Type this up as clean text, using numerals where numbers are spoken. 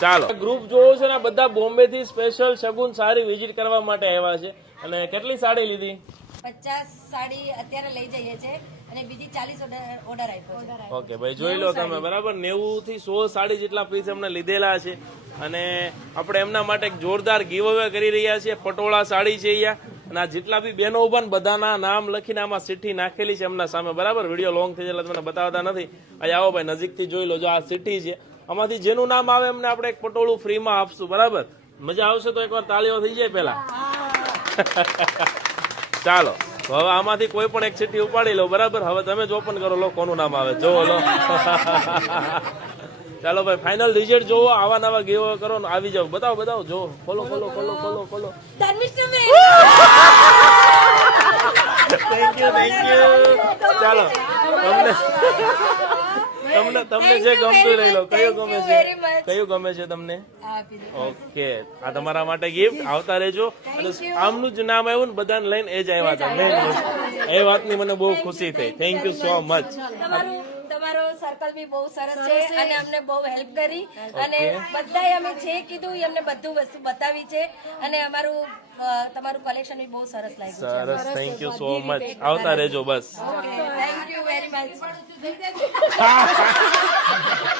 ચાલો ગ્રુપ જોવો છે ને બધા બોમ્બે થી સ્પેશિયલ શગુન સાડી વિઝિટ કરવા માટે આવ્યા છે અને કેટલી સાડી લીધી 50 સાડી અત્યારે લઈ જઈએ છે અને બીજી 40 ઓર્ડર આપ્યો છે. ઓકે ભાઈ જોઈ લો તમે બરાબર 90 થી 100 સાડી જેટલા પીસ એમને લીધેલા છે અને આપણે એમના માટે એક જોરદાર ગીવ અવે કરી રહ્યા છીએ. પટોળા સાડી છે અહીંયા અને આ જેટલા બી બહેનો ઉભા ને બધાના નામ લખીને આમાં ચિઠ્ઠી નાખેલી છે એમના સામે બરાબર. વિડીયો લોંગ થઈ જાય તમને બતાવતા નથી. અહીંયા આવો ભાઈ નજીકથી જોઈ લો. જો આ ચિઠ્ઠી છે આમાંથી જેનું નામ આવે એમને આપણે એક પટોળું ફ્રીમાં આપશું બરાબર. મજા આવશે તો એકવાર તાળીઓ થઈ જાય પેલા. ચાલો હવે આમાંથી કોઈ પણ એક ચિઠ્ઠી ઉપાડી લો બરાબર. હવે તમે જ ઓપન કરો લો કોનું નામ આવે જોવો લો. ચાલો ભાઈ ફાઇનલ રિઝલ્ટ જોવો. આવા નવા ગીવ કરો ને આવી જાવ. બતાવો બતાવો જો ખોલો ખોલો ખોલો ખોલો ખોલો. Thank you thank you. ચાલો તમને જે ગમતું લઈ લો. કયું ગમે છે કયું ગમે છે તમને? ઓકે આ તમારા માટે ગિફ્ટ. આવતા રહેજો. અને આમનું જ નામ આવ્યું ને બધાને લઈને એ જ આવ્યા હતા. મેન એ વાતની મને બહુ ખુશી થઈ. Thank you so much. તમારો સર્કલ બી બહુ સરસ છે અને અમને બહુ હેલ્પ કરી અને બધાએ અમે જે કીધું એ અમને બધું વસ્તુ બતાવી છે અને અમારું તમારું કલેક્શન બી બહુ સરસ લાગ્યું છે. સરસ થેન્ક યુ સો મચ. આવતા રહેજો બસ. Thank you very much.